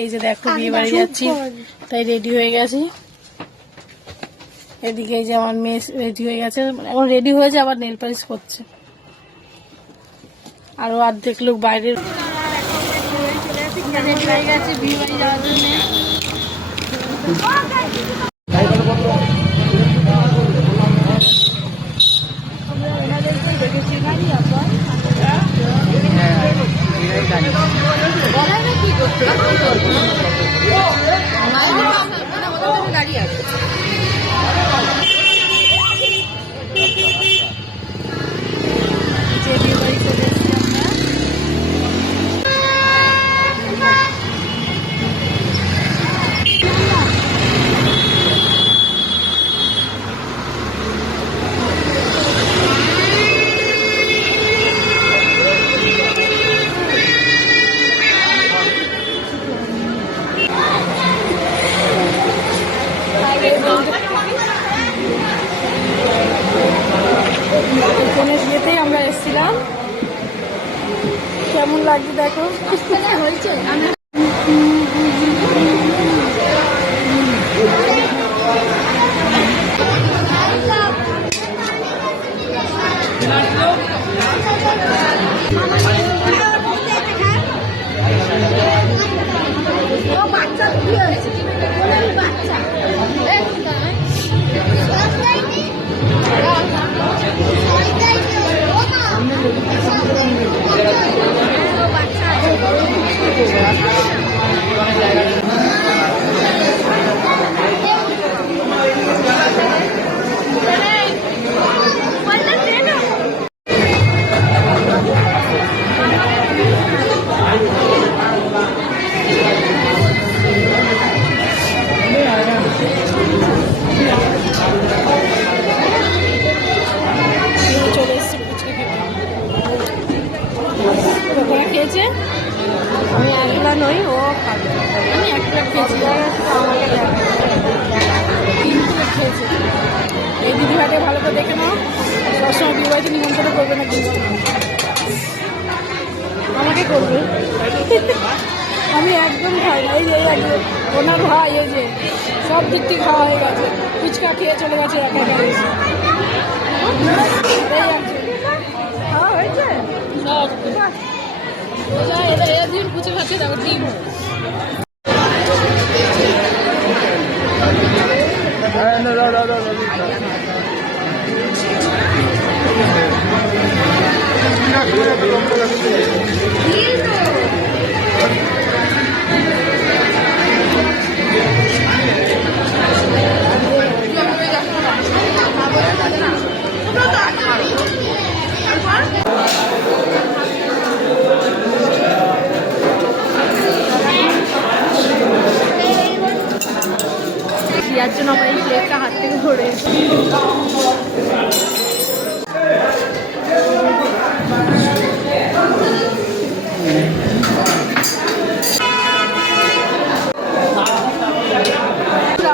এই যে দেখো বিয়ে বাড়ি যাচ্ছি, তাই রেডি হয়ে গেছি। এদিকে এই যে আমার মেয়ে রেডি হয়ে গেছে, এখন রেডি হয়েছে, আবার নেল পালিশ করছে। আরো অর্ধেক লোক বাইরের রেডি হয়ে গেছে বিয়ে বাড়ি যাওয়ার জন্য। গাড়ি আছে যে বিয়ে বাড়ি চলে এসেছি আমরা। বিয়েতেই আমরা এসেছিলাম, কেমন লাগছে দেখো। হয়েছে খেয়েছে। আমি একলা নই, ও খাবে। আমি একটা খেয়েছি, তিনটে খেয়েছে। এই দিদিভাইকে ভালো করে দেখে নাও, সবসময় বিবাহিত নিমন্ত্রণ করবে না কিন্তু আমাকে করবে। আমি একদম খাই না। এই যে একদম ওনার ভাই, এই যে সব দিক থেকে খাওয়া হয়ে গেছে, ফুচকা খেয়ে চলে গেছে একা একা। এই একজন খাওয়া হয়েছে সব এবার এদিন কুচে খাচ্ছে, দেখো ঠিক যার জন্য আমার এই প্লেটটা হাত থেকে ধরে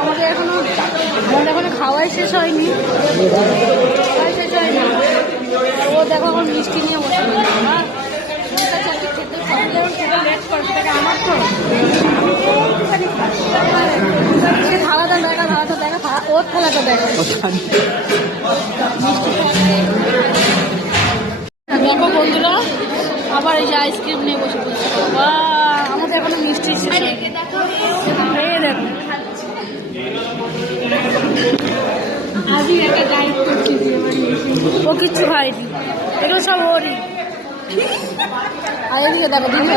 আমাদের এখনো খাওয়াই শেষ হয়নি। ও দেখো এখন মিষ্টি নিয়ে বসে লেট করে, সেটাকে আমার তো থালাটা দেখা, ওর থালাটা দেখা। দেখো বন্ধুরা, আবার এই যে আইসক্রিম নিয়ে বসে বলছে, বাবা আমাদের এখনো মিষ্টি দেখো। আজই একটা ডায়েট করছি, ও কিচ্ছু খায়নি, এগুলো সব ওরই। আর এদিকে দেখো দিদি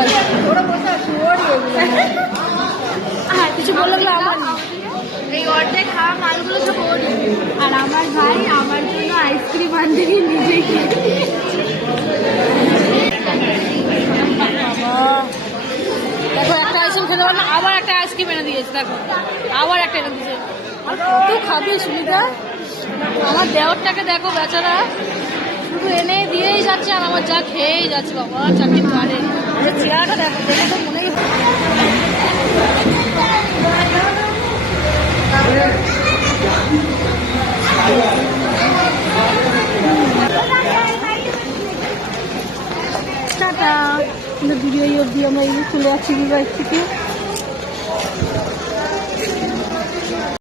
কিছু বললো আমার এই অর্ধেক খাওয়া মালগুলো সব ওরই। আর আমার ভাই আমার জন্য আইসক্রিম আনতে গিয়ে নিজেই খেয়ে দেখো একটা আইসক্রিম খেতে পারলো, আবার একটা আইসক্রিম এনে দিয়েছে। দেখো আবার একটা এনে দিয়েছে। আর কত খাবে সুনিতা, আমার দেওরটাকে দেখো বেচারা শুধু এনে দিয়েই যাচ্ছে, আর আমার যা খেয়েই যাচ্ছে। বাবা চাকরি পারে, চেয়ারটা দেখো, দেখে তো মনেই টাটা। ভিডিও অবধি আমরা চলে যাচ্ছি বিবাহ থেকে।